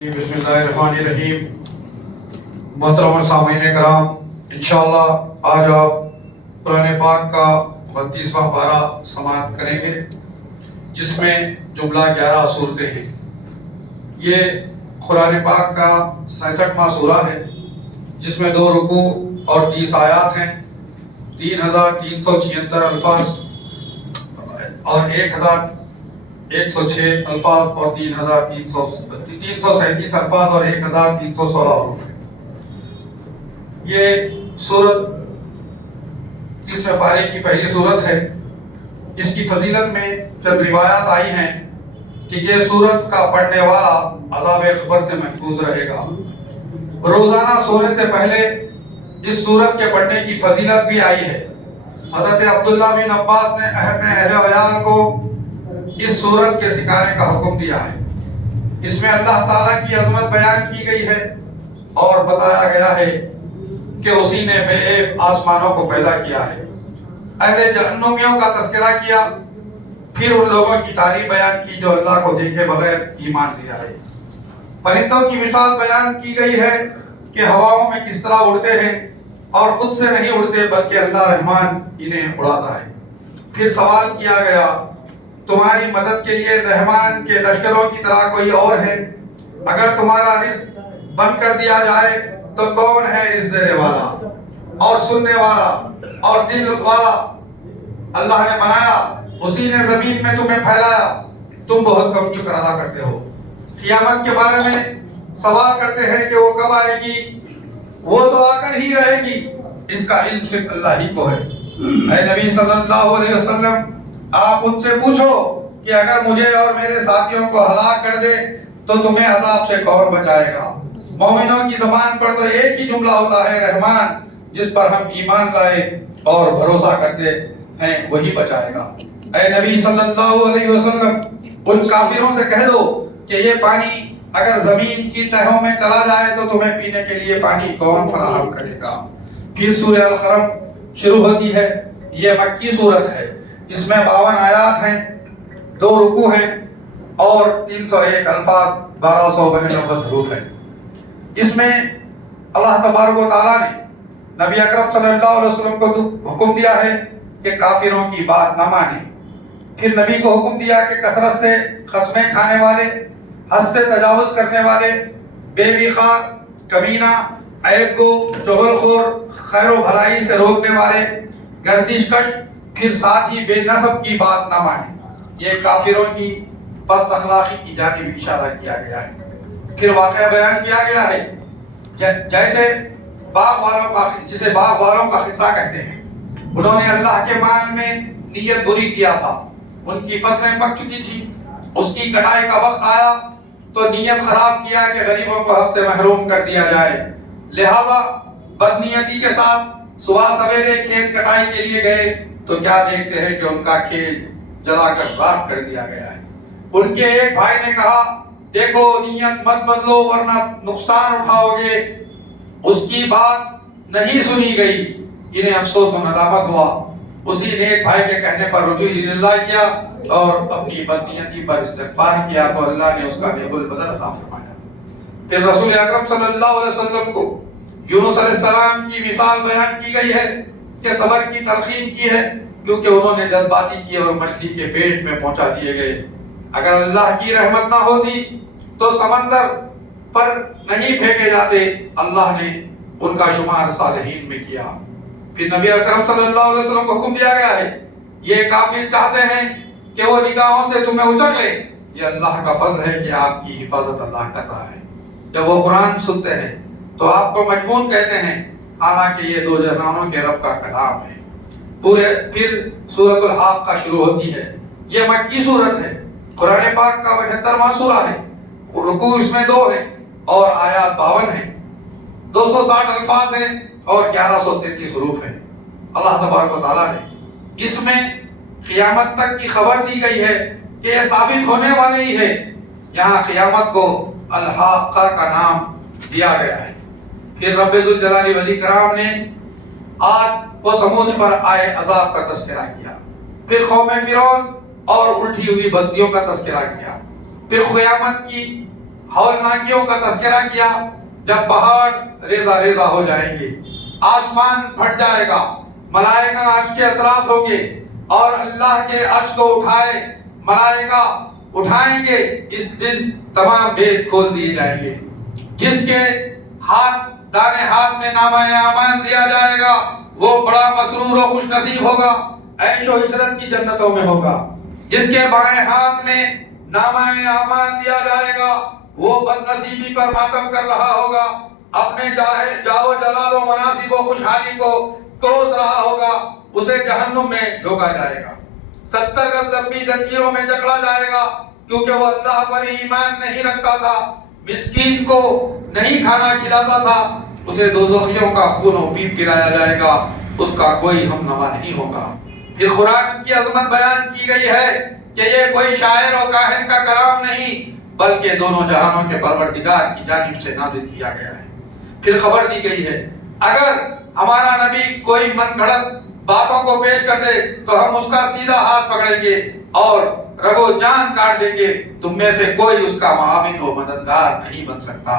بسم اللہ الرحمن الرحیم۔ محترم سامعین کرام، انشاءاللہ آج آپ قرآن پاک کا 32واں پارہ سماعت کریں گے، جس میں جملہ 11 صورتیں ہیں۔ یہ قرآن پاک کا 66واں سورہ ہے، جس میں 2 رکوع اور 30 آیات ہیں، 3376 الفاظ اور 1106 الفاظ اور 337 الفاظ اور 1316 حروف ہیں۔ یہ سورت 30ویں پارے کی پہلی سورت ہے۔ اس کی فضیلت میں چند روایات آئی ہیں کہ یہ سورت کا پڑھنے والا عذاب قبر سے محفوظ رہے گا۔ روزانہ سونے سے پہلے اس سورت کے پڑھنے کی فضیلت بھی آئی ہے۔ حضرت عبداللہ بن عباس نے اپنے اہل عیال کو اس سورت کے سکھانے کا حکم دیا ہے۔ اس میں اللہ تعالیٰ کی عظمت بیان کی گئی ہے اور بتایا گیا ہے کہ اسی نے بے عیب آسمانوں کو پیدا کیا ہے۔ اہل جہنمیوں کا تذکرہ کیا، پھر ان لوگوں کی تعریف بیان کی جو اللہ کو دیکھے بغیر ایمان لیا ہے۔ پرندوں کی مثال بیان کی گئی ہے کہ ہواؤں میں کس طرح اڑتے ہیں اور خود سے نہیں اڑتے بلکہ اللہ رحمان انہیں اڑاتا ہے۔ پھر سوال کیا گیا، تمہاری مدد کے لیے رحمان کے لشکروں کی طرح کوئی اور ہے؟ اگر تمہارا رزق بند کر دیا جائے تو کون ہے رزق دینے والا اور سننے والا اور دل والا؟ اللہ نے بنایا، اسی نے زمین میں تمہیں پھیلایا، تم بہت کم شکر ادا کرتے ہو۔ قیامت کے بارے میں سوال کرتے ہیں کہ وہ کب آئے گی؟ وہ تو آ کر ہی رہے گی، اس کا علم صرف اللہ ہی کو ہے۔ اے نبی صلی اللہ علیہ وسلم، آپ ان سے پوچھو کہ اگر مجھے اور میرے ساتھیوں کو ہلاک کر دے تو تمہیں عذاب سے کون بچائے گا؟ مومنوں کی زبان پر تو ایک ہی جملہ ہوتا ہے، رحمان، جس پر ہم ایمان لائے اور بھروسہ کرتے ہیں وہی بچائے گا۔ اے نبی صلی اللہ علیہ وسلم، ان کافروں سے کہہ دو کہ یہ پانی اگر زمین کی تہوں میں چلا جائے تو تمہیں پینے کے لیے پانی کون فراہم کرے گا؟ پھر سورہ القلم شروع ہوتی ہے۔ یہ مکی صورت ہے۔ اس میں 52 آیات ہیں، 2 رکوع ہیں اور 301 الفاظ، 1299 حروف ہیں۔ اس میں اللہ تبارک و تعالیٰ نے نبی اکرم صلی اللہ علیہ وسلم کو حکم دیا ہے کہ کافروں کی بات نہ مانیں۔ پھر نبی کو حکم دیا کہ کثرت سے قسمیں کھانے والے، حد سے تجاوز کرنے والے، بے وقار، کمینہ، عیب گو، چغل خور، خیر و بھلائی سے روکنے والے، گردش کش، پھر ساتھ ہی بے نسب کی بات نہ مانیں۔ یہ کافروں کی پست اخلاقی کی جانب اشارہ کیا گیا ہے۔ پھر واقعہ بیان کیا گیا ہے جیسے جسے باغ والوں کا قصہ کہتے ہیں۔ انہوں نے اللہ کے مال میں نیت بری کیا تھا، ان کی فصلیں پک چکی تھی، اس کی کٹائی کا وقت آیا تو نیت خراب کیا کہ غریبوں کو حق سے محروم کر دیا جائے، لہذا بدنیتی کے ساتھ صبح سویرے کھیت کٹائی کے لیے گئے تو کیا دیکھتے ہیں کہ ان کا کھیت جلا کر راکھ کر دیا گیا ہے۔ ان کے ایک بھائی نے کہا، دیکھو نیت مت بدلو ورنہ نقصان اٹھاؤ گے۔ اس کی بات نہیں سنی گئی، انہیں افسوس و ندامت ہوا۔ اسی نیک بھائی کے کہنے پر رجوع اللہ کیا اور اپنی بدنیتی پر استغفار کیا تو اللہ نے اس کا نیک البدل عطا فرمایا۔ پھر رسول اکرم صلی اللہ علیہ وسلم کو یونس علیہ السلام کی مثال بیان کی گئی ہے کہ صبر کی تلقین کی ہے، کیونکہ انہوں نے جلد بازی کی اور مچھلی کے پیٹ میں پہنچا دیے گئے۔ اگر اللہ کی رحمت نہ ہوتی تو سمندر پر نہیں پھینکے جاتے، اللہ نے ان کا شمار صالحین میں کیا۔ پھر نبی اکرم صلی اللہ علیہ وسلم کو حکم دیا گیا ہے، یہ کافر چاہتے ہیں کہ وہ نگاہوں سے تمہیں اچک لیں، یہ اللہ کا فضل ہے کہ آپ کی حفاظت اللہ کر رہا ہے۔ جب وہ قرآن سنتے ہیں تو آپ کو مجنون کہتے ہیں، حالانکہ یہ 2 جہانوں کے رب کا کلام ہے۔ پھر سورۃ الحاقہ شروع ہوتی ہے۔ یہ مکی صورت ہے، قرآن پاک کا 72واں سورہ ہے۔ رکوع اس میں 2 ہیں اور آیات 52 ہیں، 260 الفاظ ہیں اور 1133 حروف ہیں۔ اللہ تبارک و تعالیٰ نے اس میں قیامت تک کی خبر دی گئی ہے کہ یہ ثابت ہونے والی ہی ہے۔ یہاں قیامت کو الحاقہ کا نام دیا گیا ہے۔ پھر رب ذوالجلال والاکرام نے عاد و سمود پر آئے عذاب کا تذکرہ کیا، پھر قوم فرعون اور الٹی ہوئی بستیوں کا تذکرہ کیا، پھر قیامت کی हौलनाकियों का तस्करा किया, जब पहाड़ रेजा रेजा हो जाएंगे, आसमान फट जाएगा, मलाइका अर्श के अतराफ होंगे और अल्लाह के अर्श को उठाए मलाइका उठाएंगे, इस दिन तमाम भेद खोल दिए जाएंगे। जिसके दाने हाथ में नामा-ए आमाल दिया जाएगा वो बड़ा मसरूर और खुश नसीब होगा, ऐशो इशरत की जन्नतों में होगा। जिसके बाएं हाथ में नामा-ए आमाल दिया जाएगा वो बदनसीबी पर मातम कर रहा होगा, अपने जाओ जलालो मनासिब व खुशहाली को कोस रहा होगा, उसे जहन्नुम में झोंका जाएगा, 70 गज लंबी जंजीरों में जकड़ा जाएगा, क्योंकि वो अल्लाह पर ईमान नहीं रखता था, मिस्कीन को नहीं खाना खिलाता था। उसे दोज़खियों का खून और पीप पिलाया जाएगा, उसका कोई हमनवा नहीं होगा। फिर कुरान की अजमत बयान की गई है कि ये कोई शायर और काहिन का कलाम नहीं, बल्कि दोनों जहानों के परवरदिगार की जानिब से नाज़िल किया गया है। फिर खबर दी गई है, अगर हमारा नबी कोई मनगढ़ंत बातों को पेश कर दे तो हम उसका सीधा हाथ पकड़ेंगे और रगो जान काट देंगे, तुम में से कोई उसका मुआविन और मददगार नहीं बन सकता।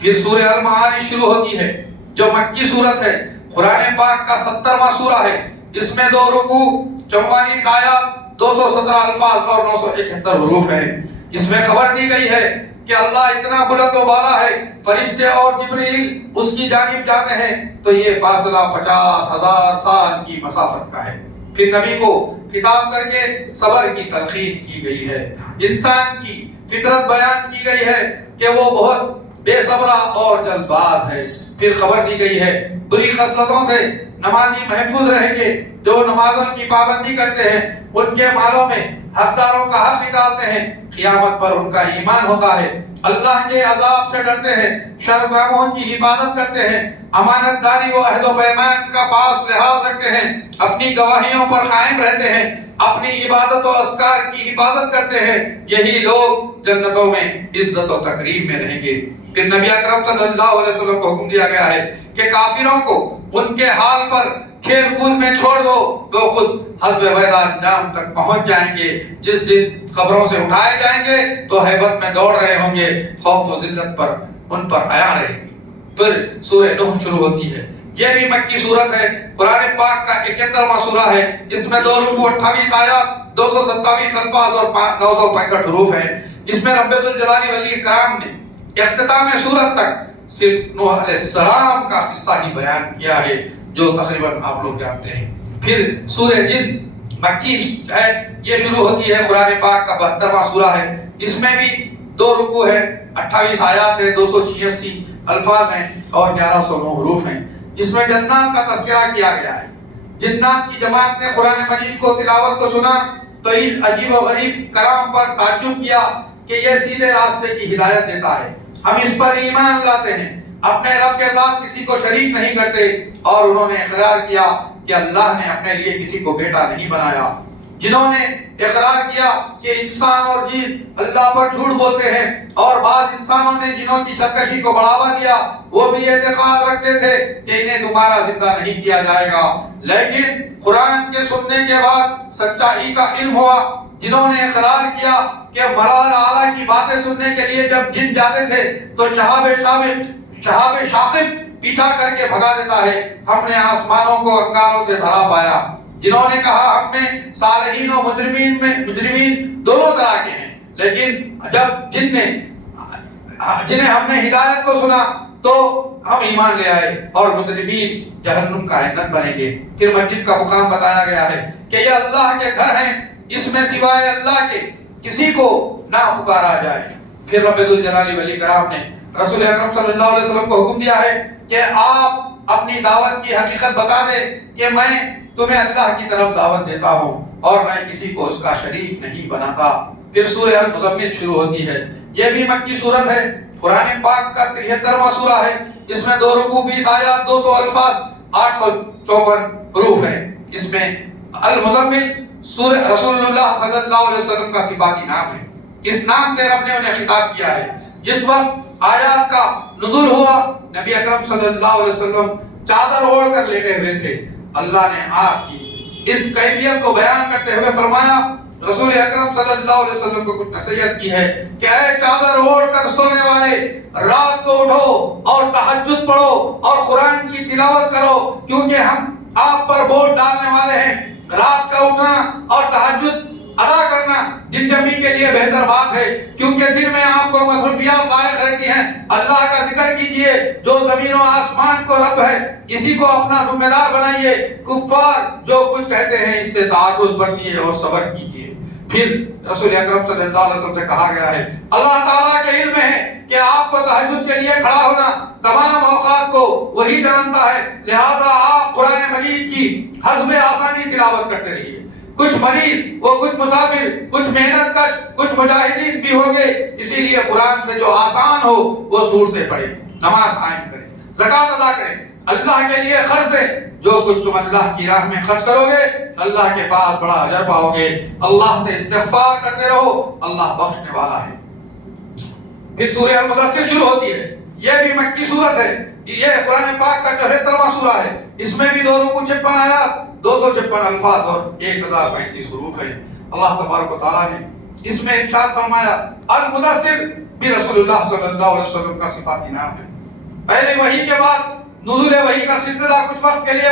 फिर सूरह अल-माआरिज शुरू होती है, जो मक्की सूरत है, कुरान पाक का 70वां सूरा है। इसमें 2 रुकू, 44 आयत, 217 अल्फाज और 971 हुरूफ हैं। इसमें खबर दी गई है कि अल्लाह इतना बुलंद व बाला है, फरिश्ते और जिब्रील उसकी जानिब जाते हैं तो ये फासला 50,000 साल की मसाफत का है। फिर नबी को खिताब करके सबर की तलकीन की गई है, इंसान की फितरत बयान की गई है कि वो बहुत बेसब्रा और जल्दबाज है। फिर खबर दी गई है, बुरी खसलतों से नमाजी महफूज रहेंगे, जो नमाजों की पाबंदी करते हैं, उनके मालों में हकदारों का हक निकालते हैं, क़ियामत पर उनका ईमान होता है, अल्लाह के अजाब से डरते हैं, शर्मगाहों की हिफाजत करते हैं, अमानतदारी व अहद व पैमान का पास लिहाज रखते हैं, अपनी गवाहियों पर कायम रहते हैं, अपनी इबादत और अस्कार की हिफाजत करते हैं, यही लोग जन्नतों में इज्जत और तकरीम में रहेंगे। फिर नबी अकरम सल्लल्लाहु अलैहि वसल्लम को हुक्म दिया गया है कि काफिरों को उनके हाल पर खेल कूद में छोड़ दो, वो खुद हस्ब वैदा अंजाम तक पहुंच जाएंगे। जिस दिन कब्रों से उठाए जाएंगे तो हैबत में दौड़ रहे होंगे, खौफ और जिल्लत पर उन पर आया रहेगी। फिर सूरह नूह शुरू होती है, यह भी मक्की सूरत है, कुरान पाक का 71वां सूरा है। इसमें 2 रुकू, 28 आयत, 227 अल्फाज और 965 हुरूफ हैं। इसमें रब्बुल जलाली वल इकराम ने इख्तिताम सूरत तक सिर्फ नूह अलैहिस्सलाम का किस्सा ही बयान किया है, जो तकरीबन आप लोग जानते हैं। फिर सूरह जिन मक्की है, ये शुरू होती है, कुरान पाक का 72वां सूरा है। इसमें भी 2 रुकू है, 28 आयत है, 286 अल्फाज हैं और 1109 हुरूफ हैं। इसमें जन्नत का तज़किरा किया गया है। जिन्नात की जमात ने कुरान मजीद को तिलावत को सुना तो इस अजीब व गरीब कलाम पर ताज्जुब किया कि यह सीधे रास्ते की हिदायत देता है, हम इस पर ईमान लाते हैं, अपने रब के साथ किसी को शरीक नहीं करते। और उन्होंने इकरार किया कि अल्लाह ने अपने लिए किसी को बेटा नहीं बनाया। जिन्होंने इकरार किया कि इंसान और जीन अल्लाह पर झूठ बोलते हैं, और बाद इंसानों ने जिनों की सरकशी को बढ़ावा दिया, वो भी एतकाद रखते थे कि इन्हें दोबारा जिंदा नहीं किया जाएगा। लेकिन कुरान के सुनने के बाद सच्चाई का इल्म हुआ। जिन्होंने इकरार किया कि मलाल आला की बातें सुनने के लिए जब जिन जाते थे तो शहाब शाकिब पीछा करके भगा देता है, हमने आसमानों को अंगारों से भरा पाया। जिन्होंने कहा हमें सालिहीन और मुजरिमीन दोनों तरह के हैं, लेकिन जब जिन्हें हमने हिदायत को सुना तो हम ईमान ले आए और मुजरिमीन जहन्नुम का ईंधन बनेंगे। फिर मस्जिद का मुकाम बताया गया है कि ये अल्लाह के घर हैं, इसमें सिवाय अल्लाह के किसी को ना पुकारा जाए। फिर रब्बुल जलाली वल इकराम ने रसूल अकरम सल्लल्लाहु अलैहि वसल्लम को हुक्म दिया है कि आप अपनी दावत की हकीकत बता दें कि मैं तुम्हें अल्लाह की तरफ दावत देता हूँ और मैं किसी को उसका शरीक नहीं बनाता। फिर सूरह अल-मुज़म्मिल शुरू होती है, यह भी मक्की सूरत है, कुरान पाक का 73वां सूरा है। इसमें 2 रुकू, 20 आयत, 200 अल्फाज, 854 हुरूफ है। इसमें अल-मुज़म्मिल सूरह रसूलुल्लाह सल्लल्लाहु अलैहि वसल्लम का सिफाती नाम है। इस नाम से रब ने उन्हें खिताब किया है। जिस वक्त आयत का नुज़ूल हुआ, नबी अकरम सल्लल्लाहु अलैहि वसल्लम चादर ओढ़ कर लेटे हुए थे। अल्लाह ने आपकी इस कैफियत को बयान करते हुए फरमाया, رسول اکرم صلی اللہ علیہ وسلم کو کچھ نصیحت کی ہے کہ اے چادر اوڑھ کر سونے والے، رات کو اٹھو اور تہجد پڑھو اور قرآن کی تلاوت کرو، کیونکہ ہم آپ پر بوجھ ڈالنے والے ہیں۔ رات کا اٹھنا اور تہجد ادا کرنا جن جمی کے لیے بہتر بات ہے، کیونکہ دن میں آپ کو مصروفیات لائق رہتی ہیں۔ اللہ کا ذکر کیجئے جو زمین و آسمان کو رب ہے، اسی کو اپنا ذمہ دار بنائیے۔ کفار جو کچھ کہتے ہیں اس سے تعرض برتیے اور صبر کیجئے۔ پھر رسول اکرم صلی اللہ علیہ وسلم سے کہا گیا ہے، اللہ تعالیٰ کے علم ہے کہ آپ کو تہجد کے لیے کھڑا ہونا تمام اوقات کو وہی جانتا ہے، لہذا آپ قرآن مجید کی حسب آسانی تلاوت کرتے رہیے۔ کچھ مریض، وہ کچھ مسافر، کچھ محنت کش، کچھ مجاہدین بھی ہوں گے، اسی لیے قرآن سے جو آسان ہو وہ سورتیں پڑھیں، نماز قائم کریں، زکوٰۃ ادا کریں، اللہ کے لیے خرچ دیں۔ جو کچھ تم اللہ کی راہ میں خرچ کرو گے اللہ کے پاس بڑا اجر پاؤ گے۔ اللہ سے استغفار کرتے رہو، اللہ بخشنے والا ہے۔ پھر سورہ المدثر شروع ہوتی ہے، یہ بھی مکی سورت ہے، یہ قرآن پاک کا 74واں سورہ ہے۔ اس میں بھی 2 رکوع 56 آیات، 256 الفاظ اور 1035 حروف ہیں۔ اللہ تبارک و تعالیٰ نے اس میں ارشاد فرمایا، المدثر بھی رسول اللہ صلی اللہ علیہ وسلم کا صفاتی نام ہے۔ پہلے وحی کے بعد نزول وحی کا سلسلہ کچھ وقت کے لیے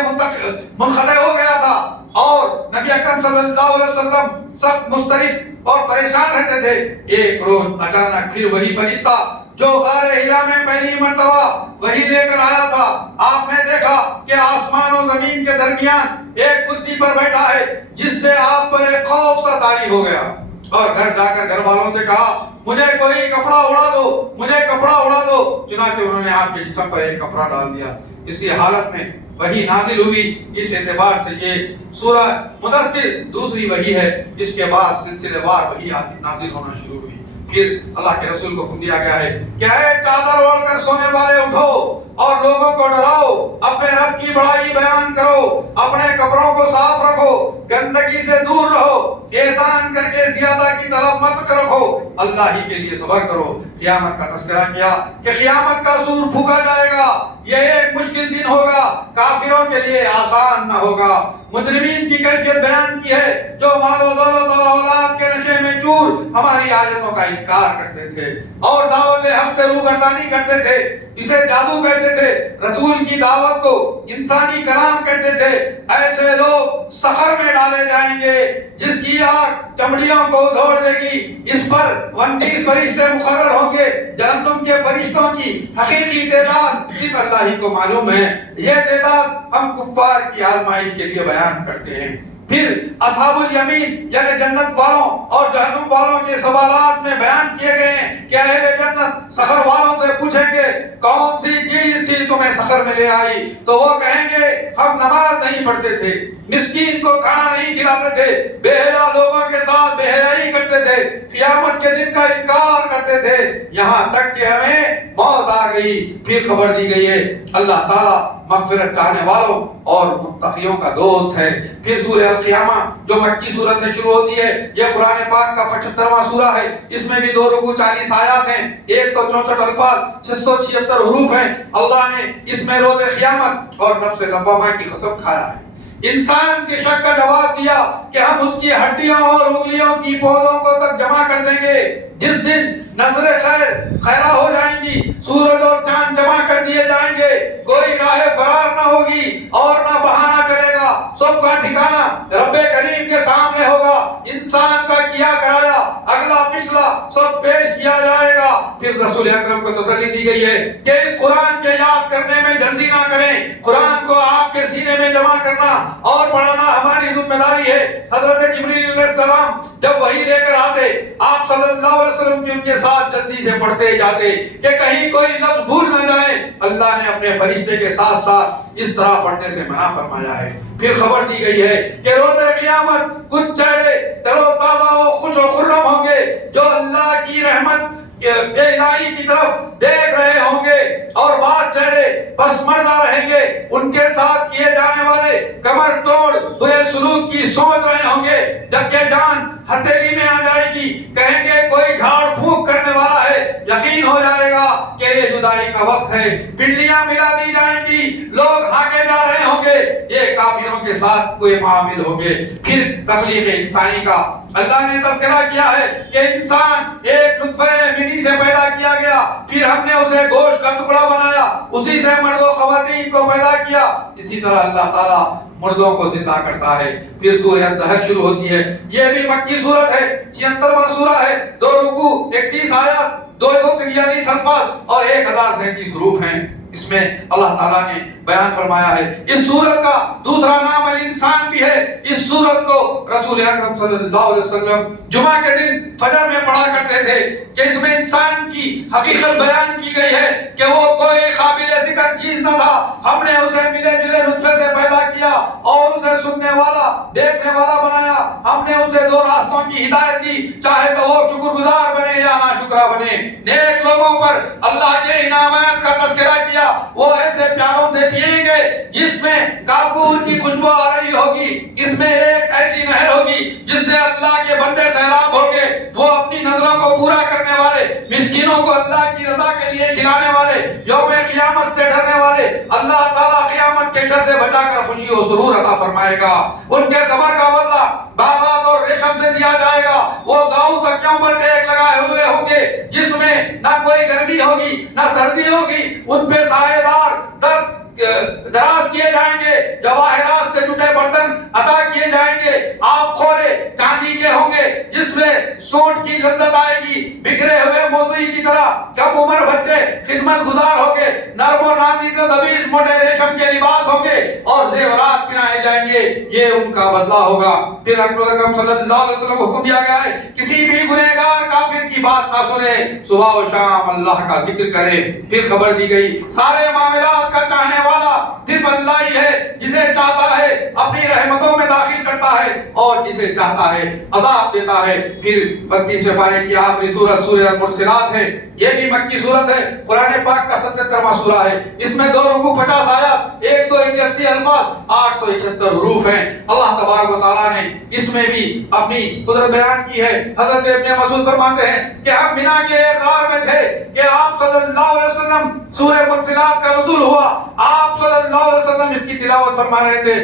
منقطع ہو گیا تھا اور نبی اکرم صلی اللہ علیہ وسلم سب مضطرب اور پریشان رہتے تھے۔ ایک روز اچانک پھر وہی فرشتہ جو غار ہرا میں پہلی مرتبہ وحی لے کر آیا تھا، آپ نے دیکھا کہ آسمان و زمین کے درمیان ایک کرسی پر بیٹھا ہے، جس سے آپ پر ایک خوف سا طاری ہو گیا اور گھر جا کر گھر والوں سے کہا، مجھے کوئی کپڑا اڑا دو، مجھے کپڑا اڑا دو۔ چنانچہ انہوں نے آپ کے جسم پر ایک کپڑا ڈال دیا۔ اسی حالت میں وحی نازل ہوئی۔ اس اعتبار سے یہ سورہ مدثر دوسری وحی ہے۔ اس کے بعد سلسلے وار وحی نازل ہونا شروع ہوئی۔ پھر اللہ کے رسول کو حکم دیا گیا ہے کہ اے چادر اوڑھ کر سونے والے اٹھو اور لوگوں کو ڈراؤ، اپنے رب کی بڑائی بیان کرو، اپنے کپڑوں کو صاف رکھو، گندگی سے دور رہو، احسان کر کے زیادہ کی طلب مت رکھو، اللہ ہی کے لیے صبر کرو۔ قیامت کا تذکرہ کیا کہ قیامت کا سور پھونکا جائے گا، یہ ایک مشکل دن ہوگا، کافروں کے لیے آسان نہ ہوگا۔ مجرمین کی کیفیت بیان کی ہے جو مال و دولت اور اولاد کے نشے میں چور ہماری آیتوں کا انکار کرتے تھے اور دعوت حق سے روگردانی کرتے تھے، اسے جادو کہتے تھے، رسول کی دعوت کو انسانی کلام کہتے تھے۔ ایسے لوگ سخر میں ڈالے جائیں گے جس کی آگ چمڑیوں کو دھوڑ دے گی، اس پر 29 فرشتے مقرر ہوں گے۔ جہنم کے فرشتوں کی حقیقی تعداد صرف اللہ ہی کو معلوم ہے، یہ تعداد ہم کفار کی آزمائش کے لیے بیان کرتے ہیں۔ پھر اصحاب الیمین یعنی جنت والوں اور جہنم والوں کے سوالات میں بیان کیے گئے ہیں کہ اہل جنت سخر والوں سے پوچھیں گے کون سی چیز تھی تمہیں سخر میں لے آئی، تو وہ کہیں گے ہم نماز نہیں پڑھتے تھے، مسکین کو کھانا نہیں کھلاتے تھے، بے حیا لوگوں کے ساتھ بے حیائی کرتے تھے، قیامت کے دن کا انکار کرتے تھے، یہاں تک کہ ہمیں موت آ گئی۔ پھر خبر دی گئی ہے اللہ تعالیٰ مغفرت چاہنے والوں اور متقیوں کا دوست ہے۔ پھر سورہ القیامہ جو مکی سورت سے شروع ہوتی ہے، یہ قرآن پاک کا 75واں سورہ ہے۔ اس میں بھی 2 رکوع 40 آیات ہیں، 164 الفاظ، 676 حروف ہیں۔ اللہ نے اس میں روز قیامت اور نفس لوامہ کی قسم کھایا ہے۔ انسان کے شک کا جواب دیا کہ ہم اس کی ہڈیوں اور انگلیوں کی پودوں کو تک جمع کر دیں گے۔ جس دن نظر خیرہ ہو جائیں گی، سورج اور چاند جمع کر دیے جائیں گے، کوئی راہ فرار نہ ہوگی اور نہ بہانہ چلے گا، سب کا ٹھکانہ رب کریم کے سامنے ہوگا۔ انسان کا کیا کرایا اگلا پچھلا سب پیش کیا جائے گا۔ پھر رسول اکرم کو تسلی دی گئی ہے کہ اس قرآن کے یاد کرنے میں جلدی نہ کریں، قرآن کو آپ کے سینے میں جمع کرنا اور پڑھانا ہماری ذمہ داری ہے۔ حضرت جبریل علیہ السلام جب وحی لے کر آتے، آپ صلی اللہ علیہ وسلم ان کے ساتھ جلدی سے پڑھتے جاتے کہ کہیں کوئی لفظ بھول نہ جائے۔ اللہ نے اپنے فرشتے کے ساتھ ساتھ اس طرح پڑھنے سے منع فرمایا ہے۔ پھر خبر دی گئی ہے کہ روز قیامت کچھ چہرے تر و تازہ و خوش و خرم ہوں گے جو اللہ کی رحمت الہی کی طرف دیکھ رہے ہوں گے، اور بعض چہرے پسماندہ رہیں گے، ان کے ساتھ کیے جانے والے کمر توڑ برے سلوک کی سوچ رہے ہوں گے۔ جبکہ جان ہتھیلی میں آ جائے گی، کہیں گے کوئی جھاڑ پھونک کرنے والا ہے، یقین ہو جائے گا کہ یہ جو जुदाई का वक्त है, पिंडलियां मिला दी जाएंगी, लोग हाके जा रहे होंगे, ये काफिरों के साथ कोई मामिल होंगे। फिर तखलीक इंसानी का अल्लाह ने तज़किरा किया है कि इंसान एक नुत्फ़े मिनी से पैदा किया गया, फिर हमने उसे गोश्त का टुकड़ा बनाया, उसी से मर्दों ख़वातीन को पैदा किया। इसी तरह अल्लाह ताला मुर्दों को जिंदा करता है। फिर सूरह दहर शुरू होती है, यह भी मक्की सूरत है, 76वां सूरा है, 2 रुकू 31 आयत, 243 अल्फाज और 1037 हरूफ हैं। इसमें अल्लाह ताला ने बयान फरमाया है। इस सूरत का दूसरा नाम अल इंसान भी है। इस सूरत को रसूल अकरम सल्लल्लाहु अलैहि वसल्लम जुमा के दिन फजर में पढ़ा करते थे कि इसमें इंसान की हकीकत बयान की गई है कि वो कोई काबिल जिक्र चीज न था, हमने उसे मिले जुले नुत्फे से पैदा किया और उसे सुनने वाला देखने वाला बनाया। हमने उसे 2 रास्तों की हिदायत दी, चाहे तो वो शुक्रगुजार बने या नाशुक्रा बने। नेक लोगों पर अल्लाह के इनामात का तज़किरा किया, वो ऐसे प्यालों से पिएंगे जिसमें काफूर की खुशबू आ रही होगी, इसमें एक ऐसी नहर होगी जिससे अल्लाह के बंदे सैराब होंगे। वो अपनी नजरों को पूरा करने वाले, मिस्कीनों को अल्लाह की रजा के लिए खिलाने वाले, यौम क़ियामत से डरने वाले, अल्लाह ताला क़ियामत के शर से बचाकर खुशी और सुरूर अता फरमाएगा। उनके सबर का बदला बागात और रेशम से दिया जाएगा। वो गाँव तकियों पर टेक लगाए हुए होंगे जिसमें ना कोई गर्मी होगी ना सर्दी होगी, उन पे सायेदार दराज किए जाएंगे, जवाहिरात से जुटे बर्तन अता किए जाएंगे, आप खोले चांदी के होंगे जिसमें सोंठ की लज्जत आएगी, बिखरे हुए मोती की तरह कम उम्र बच्चे खिदमत गुजार होंगे, नरम और नाज़ुक दबीज मोटे रेशम के लिबास होंगे और जेवरात पहनाए जाएंगे, ये उनका बदला होगा। फिर अकरम सल्लल्लाहु अलैहि वसल्लम को हुक्म दिया गया है, किसी भी गुनहगार काफिर की बात ना सुने, सुबह और शाम अल्लाह का जिक्र करे। फिर खबर दी गई, सारे मामलात का चाहने वाला सिर्फ अल्लाह ही है, जिसे चाहता है अपनी रहमतों में दाखिल करता है और जिसे चाहता है अज़ाब देता है। फिर 32वें पारे की आखिरी सूरत सूरह अल-मुरसिलात है, ये भी मक्की सूरत है, कुरान पाक का 77वां सूरा है। इसमें 2 रुकू 50 आयत, 181 अल्फाज, 871 हरूफ हैं। अल्लाह तबारक व तआला ने इसमें भी अपनी कुदरत बयान की है। हजरत इब्न मसूद फरमाते हैं कि हम मिना के एक गार में थे कि आप सल्लल्लाहु अलैहि वसल्लम सूरह मुरसिलात का नुज़ूल हुआ, आप सल्लल्लाहु अलैहि वसल्लम इसकी तिलावत फरमा रहे थे।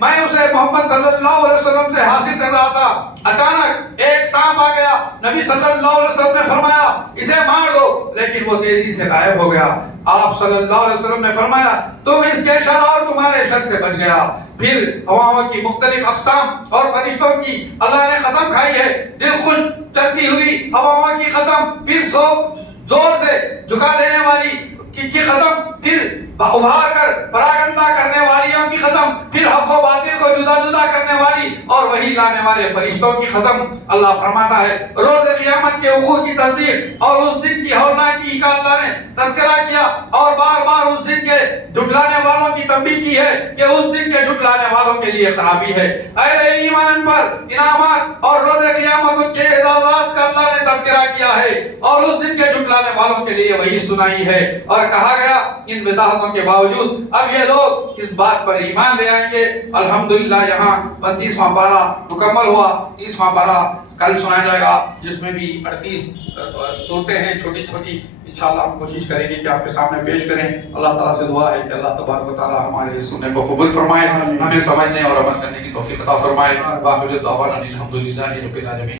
मैं उसे मोहम्मद सल्लल्लाहु अलैहि वसल्लम से हासिल कर रहा था, अचानक एक सांप आ गया, नबी सल्लल्लाहु अलैहि वसल्लम ने फरमाया इसे मार दो, लेकिन वो तेजी से गायब हो गया। आप सल्लल्लाहु अलैहि वसल्लम ने फरमाया तुम इसके शर और तुम्हारे शर से बच गया। फिर हवाओं की मुख्तलिफ अक़साम और फरिश्तों की अल्लाह ने कसम खाई है, दिल खुश चलती हुई हवाओं की कसम, फिर जोर से झुका देने वाली की कसम, फिर उभार कर परागंदा करने वालियों की कसम, फिर हक व बातिल को जुदा जुदा करने वाली और वही लाने वाले फरिश्तों की कसम। अल्लाह फरमाता है रोज़ क़ियामत के वक़ूअ की तस्दीक और उस दिन की हौलनाकी का अल्लाह ने तज़किरा किया और बार बार उस दिन के झुठलाने वालों की तंबीह की है कि उस दिन के झुठलाने वालों के लिए खराबी है। अहले ईमान पर इनामात और रोज़ क़ियामत के एजाज़ात का अल्लाह ने तज़किरा किया है और उस दिन के झुठलाने वालों के लिए वही सुनाई है। और कहा गया इन बिदाअतों के बावजूद अब ये लोग इस बात पर ईमान ले आएंगे। अल्हम्दुलिल्लाह यहाँ 32वां पारा मुकम्मल हुआ, 30वां पारा कल सुनाया जाएगा जिसमें भी 38 सूरतें हैं छोटी छोटी। इंशाअल्लाह हम कोशिश करेंगे कि आपके सामने पेश करें। अल्लाह ताला से दुआ है कि अल्लाह तबारक व तआला हमारे इस सुनने को कबूल फरमाए, हमें समझने और अमल करने की तौफीक अता फरमाए। वाहिर दावाना अनिल हम्दुलिल्लाहि रब्बिल आलमीन।